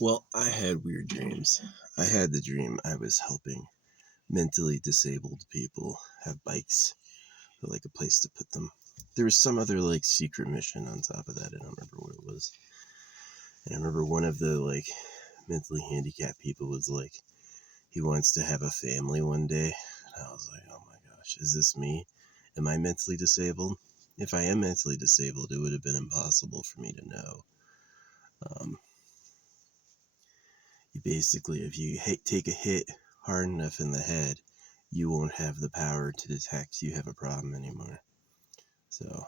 Well, I had weird dreams. I had the dream I was helping mentally disabled people have bikes, or like a place to put them. There was some other like secret mission on top of that. I don't remember what it was. And I remember one of the like mentally handicapped people was like, he wants to have a family one day. And I was like, oh my gosh, is this me? Am I mentally disabled? If I am mentally disabled, it would have been impossible for me to know. Um, you basically, if you take a hit hard enough in the head, you won't have the power to detect you have a problem anymore. So,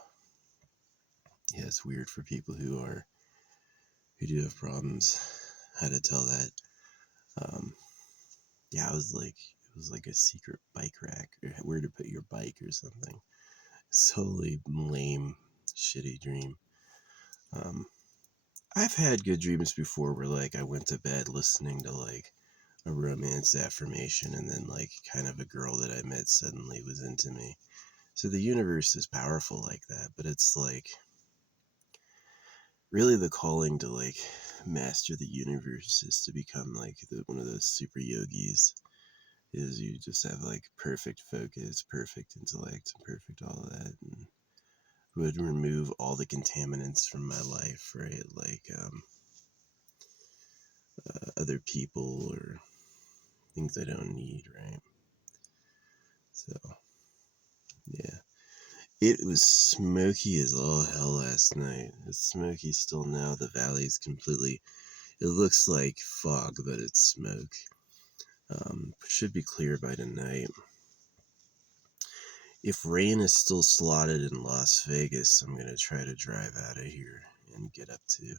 yeah, it's weird for people who do have problems how to tell that. Um, yeah, it was like a secret bike rack or where to put your bike or something. Totally lame, shitty dream. Um, I've had good dreams before where like I went to bed listening to like a romance affirmation and then like kind of a girl that I met suddenly was into me. So the universe is powerful like that, but it's like really the calling to like master the universe is to become like one of those super yogis. Is you just have like perfect focus, perfect intellect, and perfect all of that, and would remove all the contaminants from my life, right? Like other people or things I don't need, right? So yeah, it was smoky as all hell last night. It's smoky still now. The valley's completely. It looks like fog, but it's smoke. Should be clear by tonight. If rain is still slotted in Las Vegas, I'm gonna try to drive out of here and get up to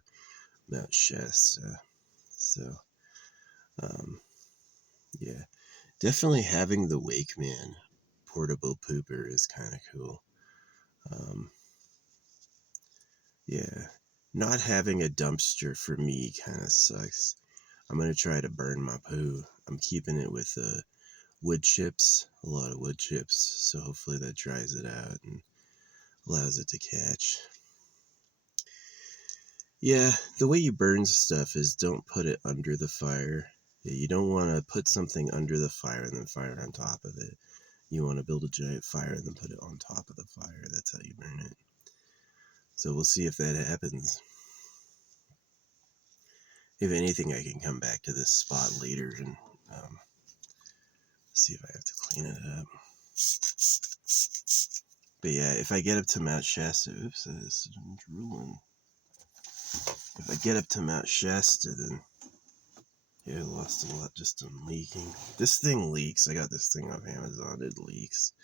Mount Shasta. So, um, yeah, definitely having the Wakeman portable pooper is kind of cool. Um, yeah, not having a dumpster for me kind of sucks. I'm gonna try to burn my poo. I'm keeping it with wood chips, a lot of wood chips, so hopefully that dries it out and allows it to catch. Yeah, the way you burn stuff is don't put it under the fire. Yeah, you don't want to put something under the fire and then fire on top of it. You want to build a giant fire and then put it on top of the fire. That's how you burn it. So we'll see if that happens. If anything, I can come back to this spot later and see if I have to clean it up. But yeah, if I get up to Mount Shasta, oops, this is drooling. If I get up to Mount Shasta, then yeah, I lost a lot just on leaking. This thing leaks. I got this thing off Amazon. It leaks.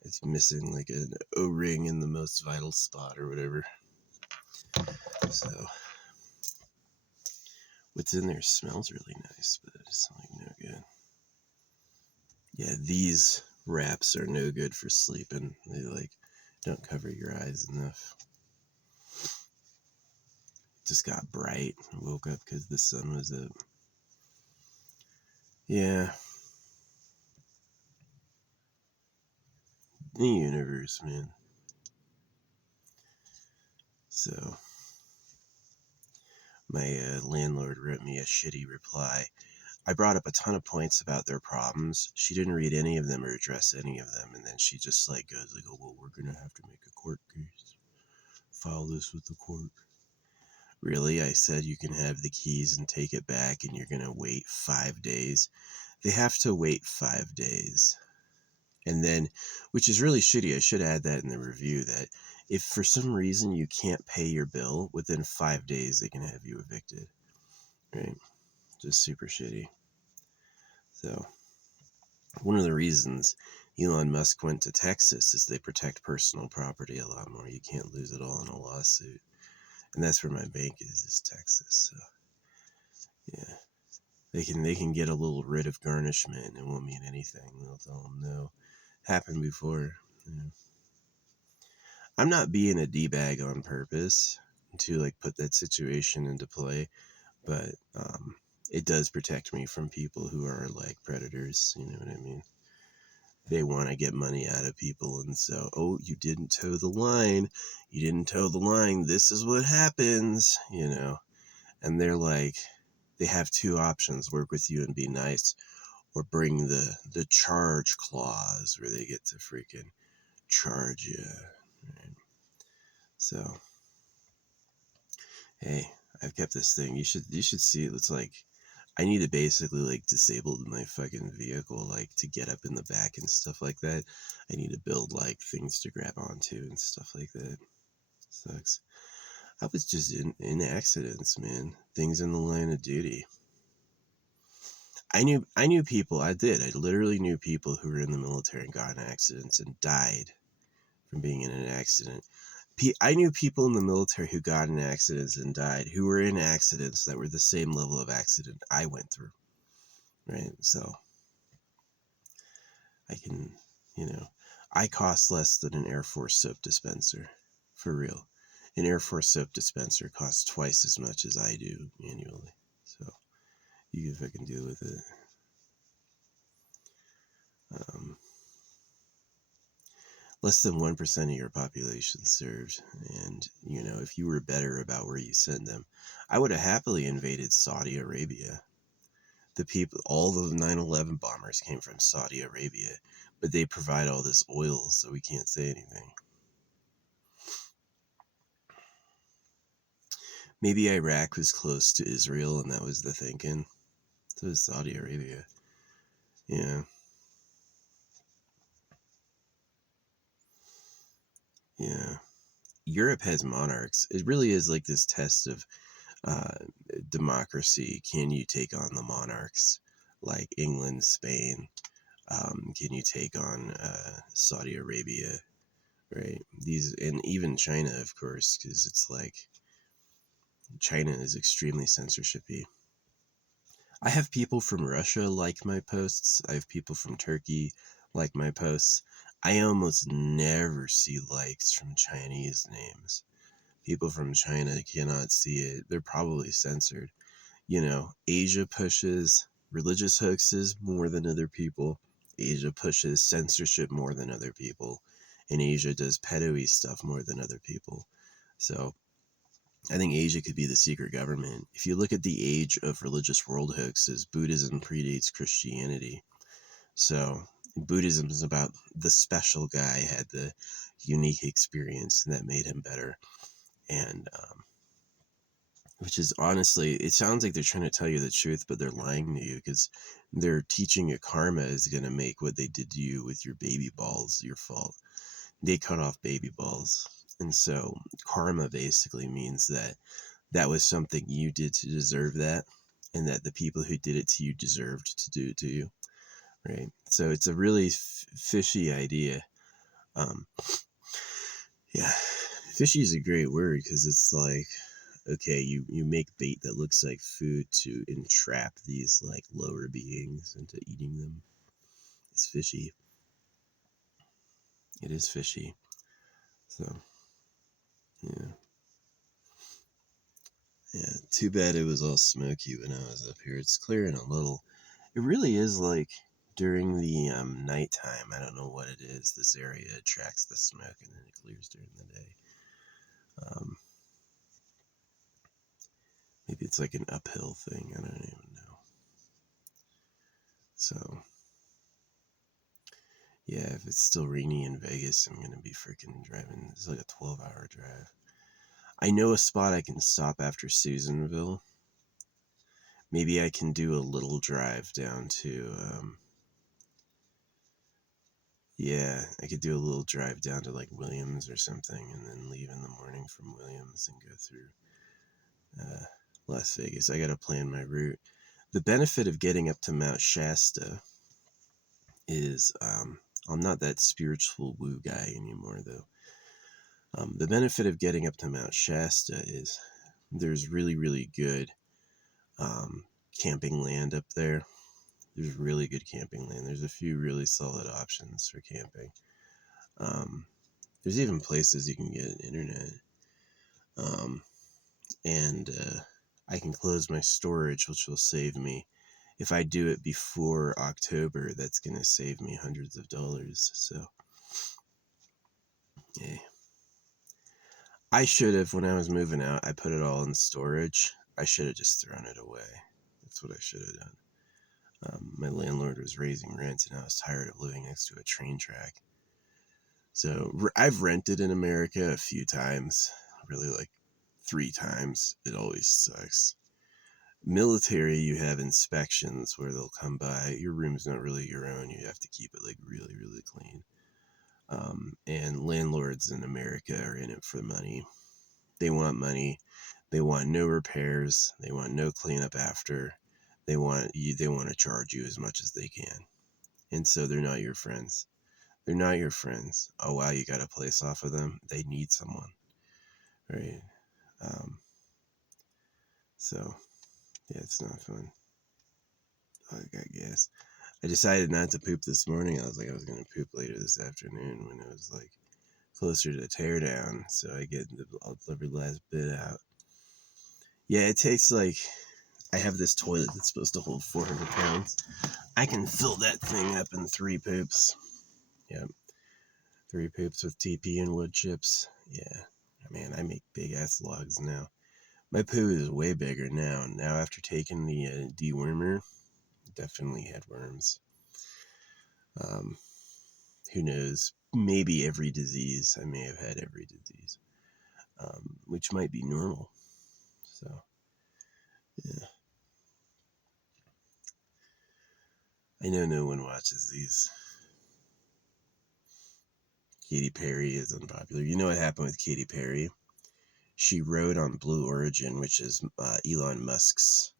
It's missing like an O-ring in the most vital spot or whatever. So what's in there smells really nice, but it's like no good. Yeah, these wraps are no good for sleeping. They like don't cover your eyes enough. It just got bright. I woke up because the sun was up. Yeah. The universe, man. So my landlord wrote me a shitty reply. I brought up a ton of points about their problems. She didn't read any of them or address any of them, and then she just like goes like, "Oh well, we're gonna have to make a court case. File this with the court." Really? I said you can have the keys and take it back, and you're gonna wait 5 days. They have to wait 5 days, and then, which is really shitty. I should add that in the review that if for some reason you can't pay your bill within 5 days, they can have you evicted. Right? Just super shitty. So. One of the reasons Elon Musk went to Texas is they protect personal property a lot more. You can't lose it all in a lawsuit. And that's where my bank is Texas. So yeah. They can get a little writ of garnishment and it won't mean anything. They'll tell them no. Happened before. Yeah. I'm not being a D-bag on purpose to like put that situation into play, but it does protect me from people who are like predators, you know what I mean? They want to get money out of people, and so, oh, you didn't toe the line, this is what happens, and they're like, They have two options: work with you and be nice, or bring the charge clause where they get to freaking charge you. Right? So, hey, I've kept this thing. You should see it. It's like I need to basically like disable my fucking vehicle like to get up in the back and stuff like that. I need to build like things to grab onto and stuff like that. Sucks. I was just in accidents, man. Things in the line of duty. I knew people. I literally knew people who were in the military and got in accidents and died from being in an accident. I knew people in the military who got in accidents and died who were in accidents that were the same level of accident I went through. Right? So I can, I cost less than an Air Force soap dispenser. For real. An Air Force soap dispenser costs twice as much as I do annually. So you can fucking deal with it. Um, Less than 1% of your population served. And, if you were better about where you send them, I would have happily invaded Saudi Arabia. All the 9/11 bombers came from Saudi Arabia, but they provide all this oil, so we can't say anything. Maybe Iraq was close to Israel and that was the thinking. So was Saudi Arabia. Yeah. Yeah. Europe has monarchs. It really is like this test of uh, democracy. Can you take on the monarchs like England, Spain? Can you take on Saudi Arabia? Right. And even China, of course, because it's like China is extremely censorshipy. I have people from Russia like my posts. I have people from Turkey like my posts. I almost never see likes from Chinese names. People from China cannot see it. They're probably censored. Asia pushes religious hoaxes more than other people. Asia pushes censorship more than other people. And Asia does pedo-y stuff more than other people. So I think Asia could be the secret government. If you look at the age of religious world hoaxes, Buddhism predates Christianity. So Buddhism is about the special guy had the unique experience that made him better. And which is honestly, it sounds like they're trying to tell you the truth, but they're lying to you because they're teaching you karma is going to make what they did to you with your baby balls your fault. They cut off baby balls. And so karma basically means that was something you did to deserve that, and that the people who did it to you deserved to do it to you. Right. So it's a really fishy idea. Um, yeah. Fishy is a great word because it's like, okay, you make bait that looks like food to entrap these like lower beings into eating them. It's fishy. It is fishy. So yeah. Yeah. Too bad it was all smoky when I was up here. It's clearing a little. It really is like during the nighttime. I don't know what it is. This area attracts the smoke and then it clears during the day. Um, Maybe it's like an uphill thing. I don't even know. So yeah, if it's still rainy in Vegas, I'm gonna be freaking driving. It's like a 12-hour drive. I know a spot I can stop after Susanville. Maybe I can do a little drive down to, yeah, I could do a little drive down to like Williams or something and then leave in the morning from Williams and go through uh, Las Vegas. I gotta plan my route. The benefit of getting up to Mount Shasta is I'm not that spiritual woo guy anymore, though. The benefit of getting up to Mount Shasta is there's really, really good camping land up there. There's really good camping land. There's a few really solid options for camping. Um, there's even places you can get internet. Um, and I can close my storage, which will save me. If I do it before October, that's going to save me hundreds of dollars. So, yeah. I should have, when I was moving out, I put it all in storage. I should have just thrown it away. That's what I should have done. My landlord was raising rent, and I was tired of living next to a train track. So I've rented in America a few times, really like 3 times. It always sucks. Military, you have inspections where they'll come by. Your room's not really your own. You have to keep it like really, really clean. And landlords in America are in it for the money. They want money. They want no repairs. They want no cleanup after. They want to charge you as much as they can. And so they're not your friends. They're not your friends. Oh wow, you got a place off of them. They need someone, right? So yeah, it's not fun. I guess I decided not to poop this morning. I was like, I was gonna poop later this afternoon when it was like closer to teardown, so I get every last bit out. Yeah, it takes like, I have this toilet that's supposed to hold 400 pounds. I can fill that thing up in 3 poops. Yep. 3 poops with TP and wood chips. Yeah. Man, I make big ass logs now. My poo is way bigger now. Now after taking the dewormer, definitely had worms. Who knows? Maybe every disease. I may have had every disease. Which might be normal. So, yeah. I know no one watches these. Katy Perry is unpopular. You know what happened with Katy Perry? She rode on Blue Origin, which is Elon Musk's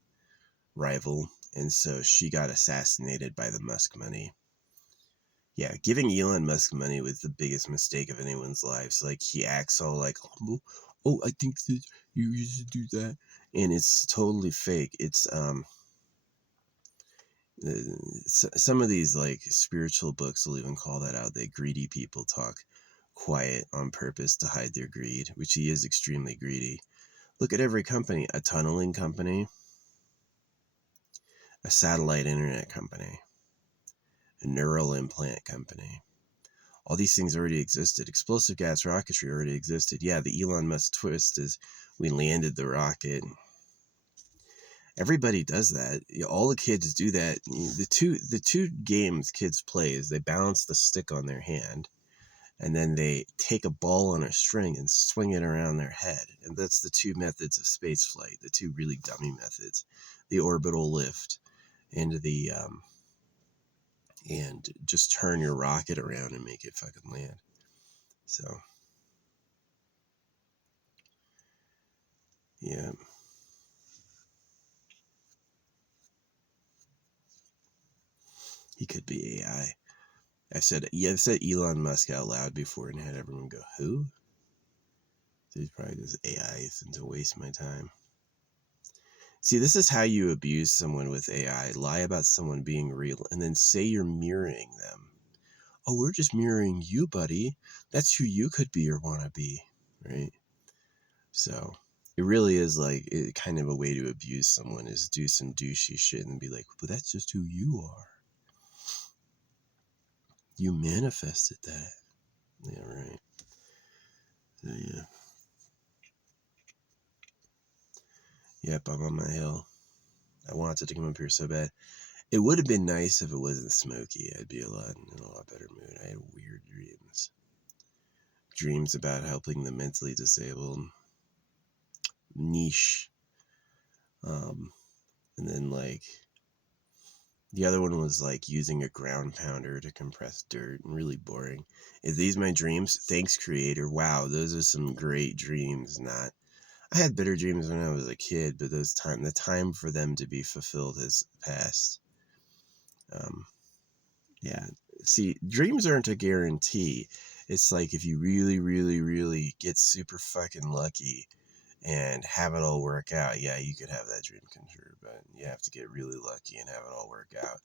rival, and so she got assassinated by the Musk money. Yeah, giving Elon Musk money was the biggest mistake of anyone's lives. Like, he acts all like humble. Oh, I think that you used to do that, and it's totally fake. It's some of these like spiritual books will even call that out. That greedy people talk quiet on purpose to hide their greed, which he is extremely greedy. Look at every company: a tunneling company, a satellite internet company, a neural implant company. All these things already existed. Explosive gas rocketry already existed. Yeah, the Elon Musk twist is we landed the rocket. Everybody does that. All the kids do that. The two games kids play is they balance the stick on their hand, and then they take a ball on a string and swing it around their head. And that's the 2 methods of space flight, the 2 really dummy methods: the orbital lift and the and just turn your rocket around and make it fucking land. So yeah. He could be AI. I've said Elon Musk out loud before and had everyone go, who? He's probably just AI to waste my time. See, this is how you abuse someone with AI. Lie about someone being real and then say you're mirroring them. Oh, we're just mirroring you, buddy. That's who you could be or want to be, right? So it really is like kind of a way to abuse someone, is do some douchey shit and be like, well, that's just who you are. You manifested that. Yeah, right. So, yeah. Yep, I'm on my hill. I wanted to come up here so bad. It would have been nice if it wasn't smoky. I'd be in a lot better mood. I had weird dreams. Dreams about helping the mentally disabled. Niche. And then like the other one was like using a ground pounder to compress dirt, and really boring. Is these my dreams? Thanks, creator. Wow, those are some great dreams. I had better dreams when I was a kid, but the time for them to be fulfilled has passed. Yeah. See, dreams aren't a guarantee. It's like if you really, really, really get super fucking lucky and have it all work out, yeah, you could have that dream come true, but you have to get really lucky and have it all work out.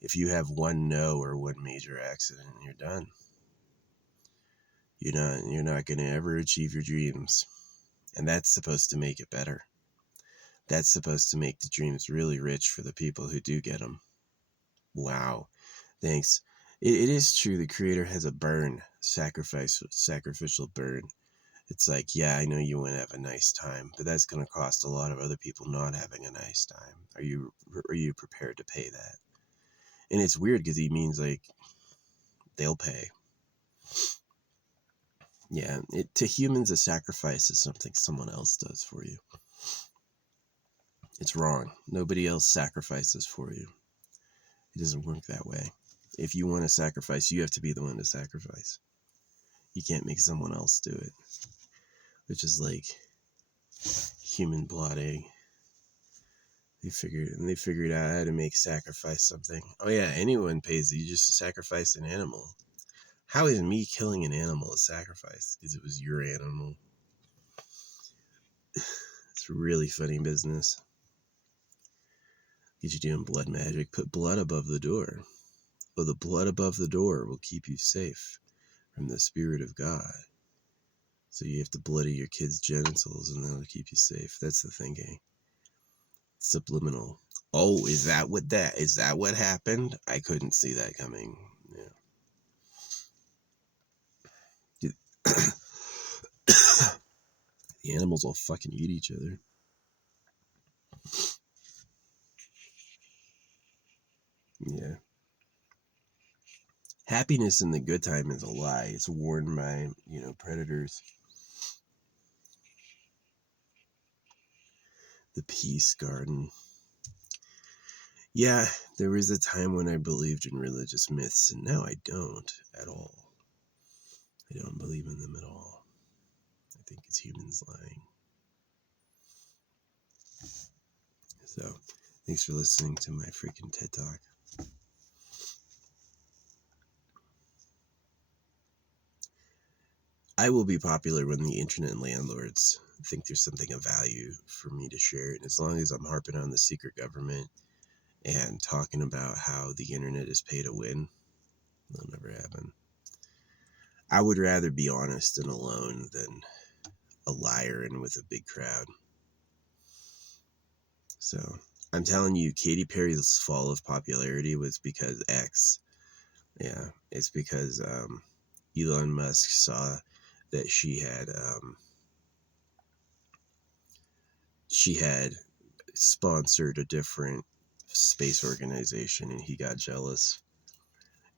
If you have one no or one major accident, you're done. You're not going to ever achieve your dreams. And that's supposed to make it better. That's supposed to make the dreams really rich for the people who do get them. Wow. Thanks. It is true the creator has a burn, sacrificial burn. It's like, yeah, I know you want to have a nice time, but that's going to cost a lot of other people not having a nice time. Are you prepared to pay that? And it's weird because he means like they'll pay. Yeah, to humans, a sacrifice is something someone else does for you. It's wrong. Nobody else sacrifices for you. It doesn't work that way. If you want to sacrifice, you have to be the one to sacrifice. You can't make someone else do it, which is like human blotting. They figured out how to make sacrifice something. Oh yeah, anyone pays. You just sacrifice an animal. How is me killing an animal a sacrifice? Because it was your animal. It's really funny business. Get you doing blood magic. Put blood above the door. Oh, the blood above the door will keep you safe from the spirit of God. So you have to bloody your kid's genitals and that'll keep you safe. That's the thinking. Subliminal. Oh, is that what happened? I couldn't see that coming. Yeah. The animals will fucking eat each other. Yeah. Happiness in the good time is a lie. It's worn by, predators. The peace garden. Yeah, there was a time when I believed in religious myths, and now I don't at all. I don't believe in them at all. I think it's humans lying. So, thanks for listening to my freaking TED Talk. I will be popular when the internet landlords think there's something of value for me to share. And as long as I'm harping on the secret government and talking about how the internet is pay to win, that'll never happen. I would rather be honest and alone than a liar and with a big crowd. So I'm telling you, Katy Perry's fall of popularity was because X. Yeah, it's because Elon Musk saw that she had sponsored a different space organization and he got jealous.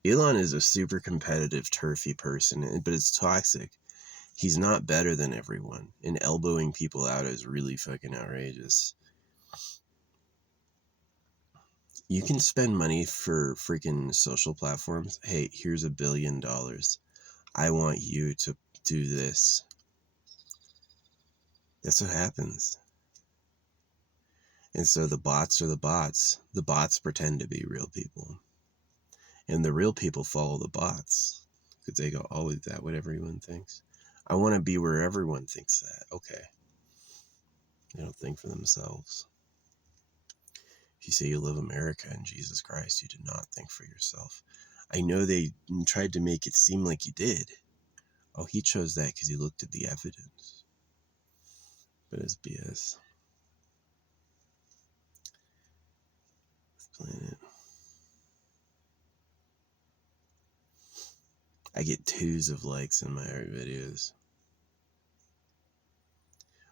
Elon is a super competitive, turfy person, but it's toxic. He's not better than everyone, and elbowing people out is really fucking outrageous. You can spend money for freaking social platforms. Hey, here's $1 billion. I want you to do this. That's what happens. And so the bots are the bots. The bots pretend to be real people. And the real people follow the bots. Because they go, oh, is that what everyone thinks? I want to be where everyone thinks that. Okay. They don't think for themselves. If you say you love America and Jesus Christ, you did not think for yourself. I know they tried to make it seem like you did. Oh, he chose that because he looked at the evidence. But it's BS. Planet. I get 2s of likes in my videos.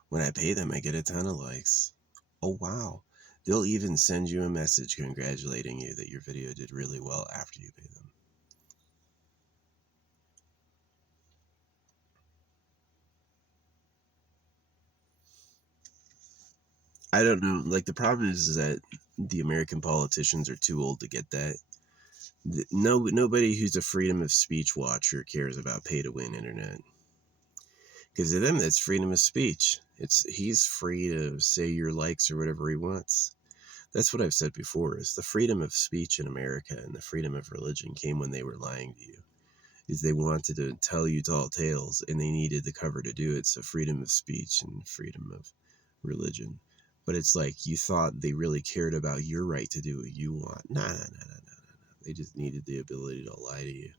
When I pay them, I get a ton of likes. Oh, wow. They'll even send you a message congratulating you that your video did really well after you pay them. I don't know. Like, the problem is that the American politicians are too old to get that. Nobody who's a freedom of speech watcher cares about pay to win internet. Because to them, that's freedom of speech. He's free to say your likes or whatever he wants. That's what I've said before, is the freedom of speech in America and the freedom of religion came when they were lying to you. Is they wanted to tell you tall tales and they needed the cover to do it. So freedom of speech and freedom of religion. But it's like you thought they really cared about your right to do what you want. Nah. They just needed the ability to lie to you.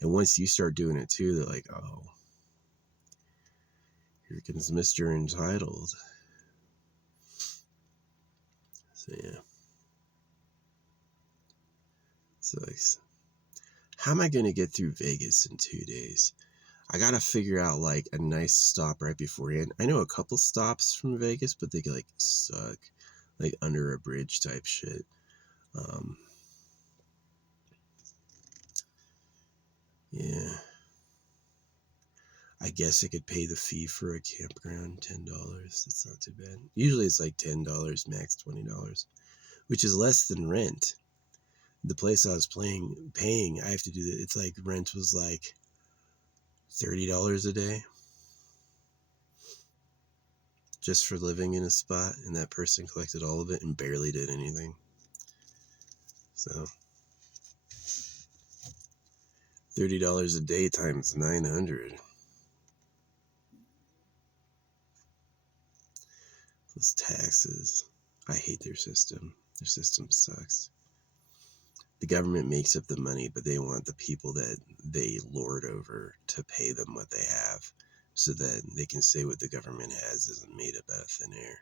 And once you start doing it too, they're like, oh, here comes Mr. Entitled. So yeah. So how am I going to get through Vegas in 2 days? I gotta figure out like a nice stop right beforehand. I know a couple stops from Vegas, but they like suck, like under a bridge type shit. Yeah, I guess I could pay the fee for a campground, $10. That's not too bad. Usually it's like $10, max $20, which is less than rent. The place I was paying, I have to do that. It's like rent was like $30 a day just for living in a spot, and that person collected all of it and barely did anything. So $30 a day times 900. Those taxes. I hate their system. Their system sucks. The government makes up the money, but they want the people that they lord over to pay them what they have so that they can say what the government has isn't made up out of thin air.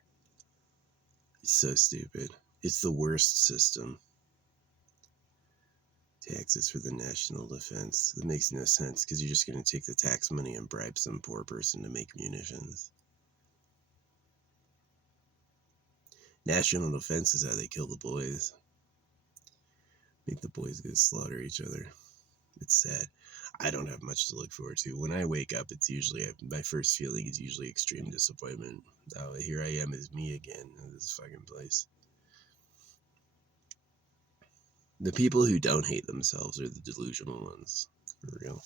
It's so stupid. It's the worst system. Taxes for the national defense. That makes no sense because you're just going to take the tax money and bribe some poor person to make munitions. National defense is how they kill the boys. Make the boys go slaughter each other. It's sad. I don't have much to look forward to. When I wake up, it's usually, my first feeling is usually extreme disappointment. Oh, here I am as me again in this fucking place. The people who don't hate themselves are the delusional ones, for real.